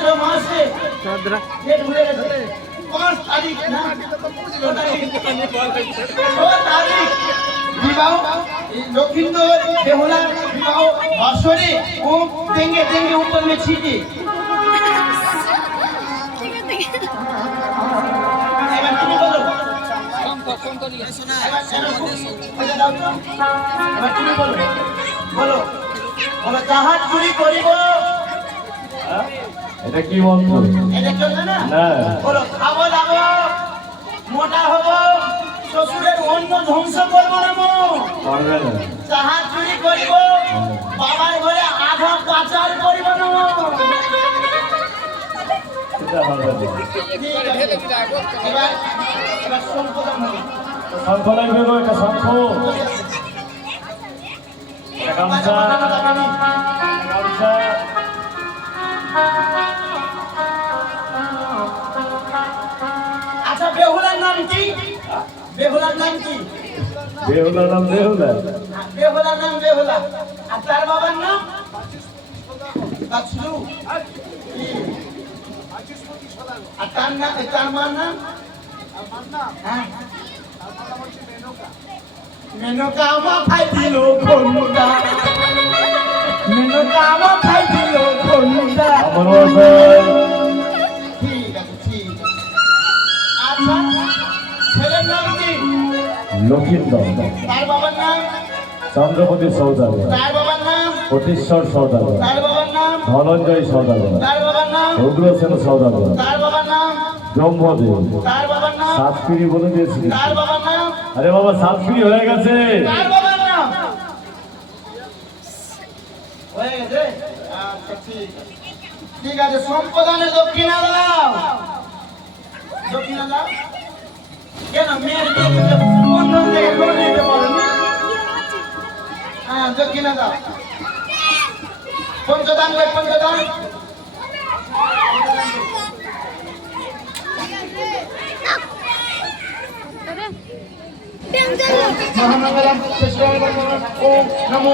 চৈত্র মাসে ডেট ভুলে গেছে 5 তারিখ না 6 তারিখ বিবাহ লক্ষিন্দর বেহুলার বিবাহ বর্ষরে ও তেঙ্গে তেঙ্গে ऊपर में छीटे এবার তুমি বলো এবার তুমি বলো বলো বলো জাহাজ চুরি করিব এটা কি বলছো? এটা চলবে না বলো খাবো দাবো মোটা হবো শ্বশুরের অন্য ধ্বংস করবো না পারবে না। জাহাজ চুরি করিব বাবার ঘরে আধা পাচার করিব না এটা পারবে না। এবার এবার সম্পদন হবে শঙ্খ লাগবে গো, এটা শঙ্খ, এটা গামছা, গামছা। আচ্ছা বেহুলার নাম কি বেহুলার নাম কি বেহুলা নাম বেহুলা, বেহুলার নাম বেহুলা আর তার বাবার নাম বাচ্চু আর তার নাম তার মার নাম হ্যাঁ মেনকা আমা খাই দিল খন্ডা মেনকা আমা খাই দিল খন্ডা আমার বাসায় ঠিক আছে ঠিক আচ্ছা ছেলের নাম কি লক্ষিন্দর, তার বাবার নাম চন্দ্রপতি সৌদাগর, তার বাবার নাম প্রতিশ্বর সৌদাগর, তার বাবার নাম ধনঞ্জয় সৌদাগর, তার বাবার নাম উগ্রসেন সৌদাগর, তার বাবার নাম ব্রহ্মদেব, তার বাবার নাম সাতপিড়ি বলে দিয়েছি। তার বাবার নাম আরে বাবা, সাতপিড়ি হয়ে গেছে। তার বাবার নাম হয়ে গেছে আচ্ছা ঠিক আছে ঠিক আছে সম্পদানে দক্ষিণা দাও দক্ষিণা দাও কেন মেয়ের বিয়ে বন্ধন থেকে লোন নিতে পারেনি হ্যাঁ দক্ষিণা দাও পঞ্চদান কই পঞ্চদান মহামঙ্গলম কৃষ্ণ ওম নমো